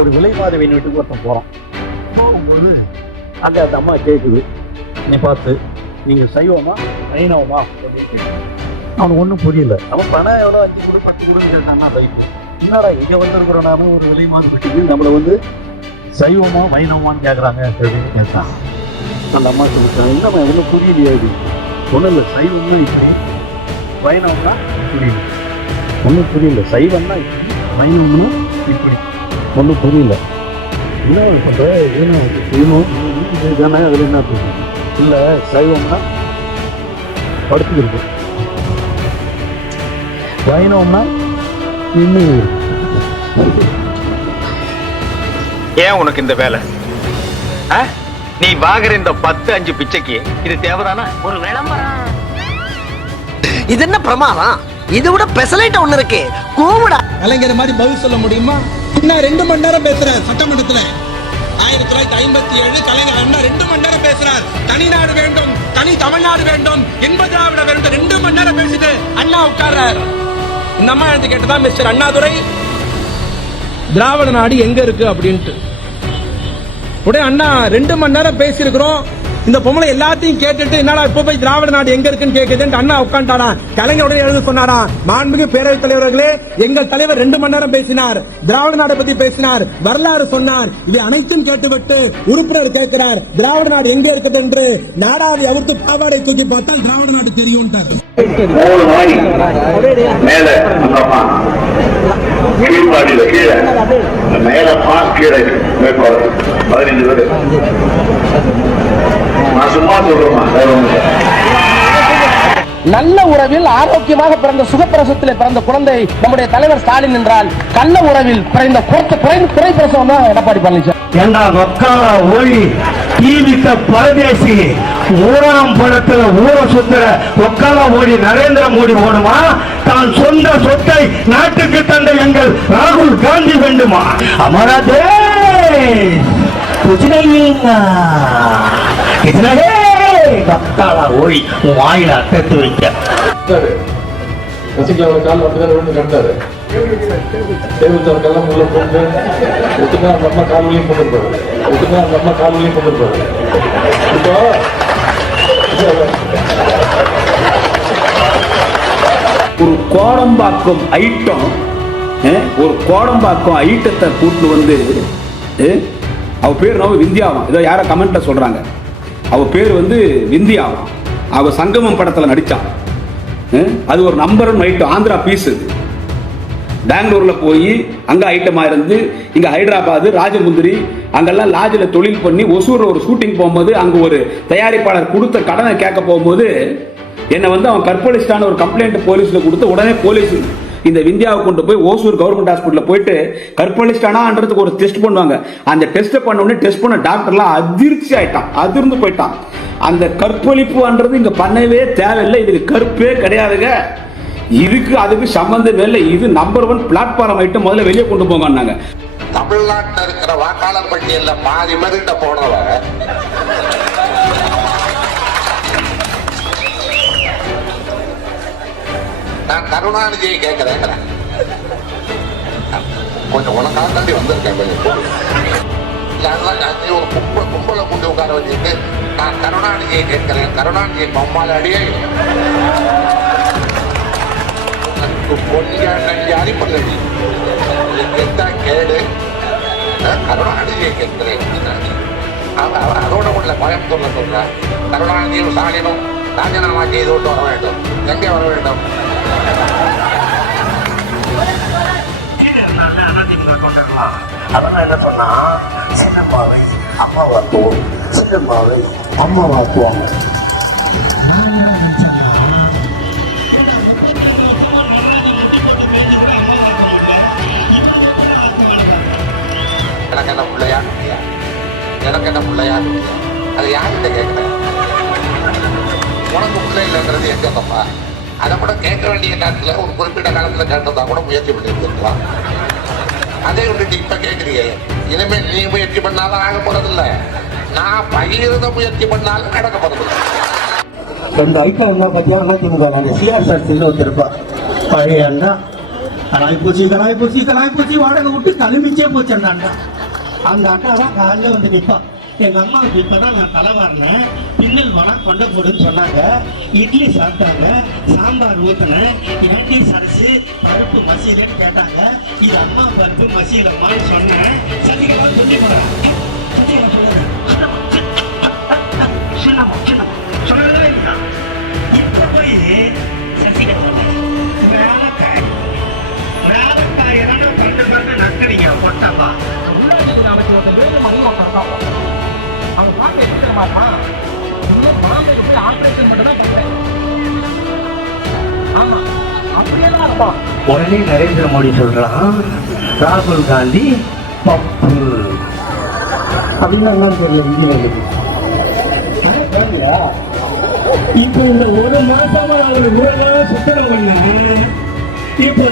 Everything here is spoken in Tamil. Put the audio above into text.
ஒரு விலை மாதவியின் வீட்டுக்கு ஒருத்தன் போகிறோம். போகும்போது அங்கே அந்த அம்மா கேட்குது, நீ பார்த்து நீங்கள் சைவமா வைணவமா அப்படின்ட்டு. அவனுக்கு ஒன்றும் புரியல. அவன் பணம் எவ்வளோ 5 கொடு 10 கொடுன்னு கேட்டான்னா வைக்கும். என்னடா இங்கே வந்துருக்குறோம், நாம ஒரு விலை மாத வீட்டுக்கு நம்மளை வந்து சைவமா வைணவமான்னு கேட்குறாங்க அப்படின்னு கேட்டான். அந்த அம்மா சொல்லிட்டான், என்னம்மா ஒன்றும் புரியலையா? இது ஒன்றும் இல்லை, சைவம்னா இப்படி, வைணவம்னா புரியல. ஒன்றும் புரியல. சைவம்னா இப்படி, வைணவம்னா இப்படி, ஒன்றும் புரியல. என்ன பண்ணுற தானே அதில் என்ன புரியும்? இல்லை, சைவம்னா படுத்துக்கிருக்கு, வைணவம்னா இன்னும். ஏன் உனக்கு இந்த வேலை? நீ வாங்குற இந்த 10-5 பிச்சைக்கு இது தேவைதானா? ஒரு விளம்பரம். இது என்ன பிரமாதம்? இது விட பெசலைட் ஒண்ணு இருக்கு. கூவுடா. கலைஞர் மாதிரி பதில் சொல்ல முடியுமா? இன்னும் 2 மணி நேரம் பேசுறார் சட்டமன்றத்துல. 1957 கலைஞர் அண்ணா 2 மணி நேரம் பேசுறார். தனிநாடு வேண்டும், தனி தமிழ்நாடு வேண்டும், திராவிட வேண்டும். 2 மணி நேரம் பேசிட்டு அண்ணா உட்கார்றாரு. இந்த அம்மா எடுத்து கேட்டதா, மிஸ்டர் அண்ணாதுரை, திராவிட நாடு எங்க இருக்கு அப்படின்ட்டு. உடனே அண்ணா 2 மணி நேரம் பேசியிருக்கிறோம். இந்த பொம்பளை எல்லாத்தையும் கேட்டுட்டு என்னடா இப்ப போய் திராவிட நாடு எங்க இருக்குன்னு கேக்குதுன்னு அண்ணா உட்காந்துட்டாரா. கலைஞர் உடனே எழுந்து சொன்னாரா, மாண்புமிகு பேரவைத் தலைவர்களே, எங்கள் தலைவர் 2 மணி நேரம் பேசினார், திராவிட நாடு பத்தி பேசினார், வரலாறு சொன்னார். இதை அனைத்தும் கேட்டுவிட்டு உறுப்பினர் கேட்கிறார், திராவிட நாடு எங்க இருக்குது என்று. நாடாவை அவுத்து பாவாடை தூக்கி பார்த்தால் திராவிட நாடு தெரியும். நல்ல உறவில் ஆரோக்கியமாக பிறந்த சுகப்பிரசவத்தில் பிறந்த குழந்தை நம்முடைய தலைவர் ஸ்டாலின் என்றால், கள்ள உறவில் பிறந்த குறை பிரசவம் தான் எடப்பாடி பழனிசாமி. டிவிக்க பரதேசி ஊராம் படத்துல ஊர சுத்துற ஒக்கால மோடி நரேந்திர மோடி ஓடுமா? தான் சொந்த சொத்தை நாட்டுக்கு தந்த எங்கள் ராகுல் காந்தி வேண்டுமா? அமராதே ஓடி வாயில அட்டத்து வைக்க கால் அப்படிதான் விழுந்து கண்டாரு. தேவத்தவர்களெல்லாம் உள்ள போட்டு ஒட்டுமே அந்த அம்மா கால்வழியும் கொண்டிருப்பாரு. ஒட்டுமே அந்த அம்மா கால்வழியும் கொண்டிருப்பாரு. இப்போ ஒரு கோடம்பாக்கம் ஐட்டம், ஒரு கோடம்பாக்கம் ஐட்டத்தை கூட்டு வந்து, அவ பேர் நம்ம விந்தியாவும், ஏதோ யாரோ கமெண்ட்ல சொல்றாங்க, அவ பேர் வந்து விந்தியாவும். அவ சங்கமம் படத்துல நடிச்சான். அது ஒரு நம்பர் 1 ஐட்டம், ஆந்திரா பீஸ். பெங்களூர்ல போய் அங்க ஐட்டமா இருந்து இங்க ஹைதராபாத் ராஜமுந்திரி அங்கெல்லாம் லாட்ஜில் தொழில் பண்ணி ஒசூர்ல ஒரு ஷூட்டிங் போகும்போது அங்க ஒரு தயாரிப்பாளர் கொடுத்த கடனை கேட்க போகும்போது என்னை வந்து அவன் கற்பழிச்சிட்டான ஒரு கம்ப்ளைண்ட் போலீஸ்ல கொடுத்து, உடனே போலீஸ் இந்த விந்தியாவை கொண்டு போய் ஓசூர் கவர்மெண்ட் ஹாஸ்பிட்டல்ல போயிட்டு கற்பழிச்சிட்டானான்றதுக்கு ஒரு டெஸ்ட் பண்ணுவாங்க. அந்த டெஸ்ட் பண்ண உடனே டெஸ்ட் பண்ண டாக்டர்லாம் அதிர்ச்சி ஆயிட்டான், அதிர்ந்து போயிட்டான். அந்த கற்பழிப்புன்றது இங்க பண்ணவே தேவையில்லை, இதுக்கு கற்பே கிடையாதுங்க, இதுக்கு அதுக்கு சம்பந்தம் இல்லை, இது நம்பர் 1 பிளாட்ஃபார்ம் ஐட்டம், முதல்ல வெளியே கொண்டு போங்க. தமிழ்நாட்டில் இருக்கிற வாக்காளர் பட்டியல்ல பாதி பேர்கிட்ட போனவ நான் கருணாநிதியை கேட்கிறேன். கொஞ்சம் உனக்காக தாண்டி வந்திருக்கேன். கொஞ்சம் ஒரு கும்பலை கூட்டி உட்கார வச்சுட்டு நான் கருணாநிதியை கேட்கிறேன். கருணாநிதியை பொம்மால அடியே கொஞ்சம் நெஞ்சாரி பண்ணி கேட்டா கேடு. கருணாநிதியை கேட்கிறேன். அதோட உள்ள பயம் சொல்ற கருணாநிதியும் ஸ்டாலினும் ராஜினாமா செய்து விட்டு வர வேண்டும். எங்கே வர வேண்டும்? அவன் என்ன சொன்னா, சின்னம்மாவை அம்மாவாக்குவோம், சின்னம்மாவை அம்மாவாக்குவாங்க. எனக்கு என்ன பிள்ளையா, எனக்கு என்ன பிள்ளையா, அது யார்கிட்ட கேட்கிறேன்? உனக்கு பிள்ளை இல்லைன்றது எங்க தப்பா? அதை கூட கேட்க வேண்டிய நேரத்தில் ஒரு குறிப்பிட்ட காலத்தில் கேட்டதா கூட முயற்சி பண்ணி இருக்கலாம். அதை விட்டுட்டு இப்ப கேட்குறீங்க. இனிமேல் நீ முயற்சி பண்ணாலும் ஆக போறதில்ல, நான் பகிர்ந்த முயற்சி பண்ணாலும் நடக்க போறதில்லை. 2 ஐட்டம் என்ன பத்தியா அதிமுக சிஆர் சார் ஒருத்தருப்பா பழைய அண்ணா கலாய்ப்பூச்சி வாடகை விட்டு தலுமிச்சே போச்சு அந்த அண்ணா. அந்த அண்ணா தான் காலையில் வந்து நிற்பான். எங்கள் அம்மாவுக்கு இப்போ தான் நான் தலை வரேன், பின்னல் வனம் கொண்ட போடுன்னு சொன்னாங்க. இட்லி சாப்பிட்டாங்க, சாம்பார் ஊற்றினேன், ஏண்டி சரசு பருப்பு மசீலன்னு கேட்டாங்க. இது அம்மா பருப்பு மசீலம்மான்னு சொன்னேன். சசிகலா சொல்லி போகிறேன். சசிகலா சொல்லுறேன் சொல்லலாம். இப்போ போய் சசிகலா வேலைக்காய் கண்டு நக்கடிங்க போட்டாப்பா. உடனே நரேந்திர மோடி சொல்றான், ராகுல் காந்தி பப்பு அப்படின்னு என்னன்னு தெரியல. இப்போ இந்த ஒரு மாசமா அவரு ஊரெல்லாம் சுத்தம் பண்ண இப்போ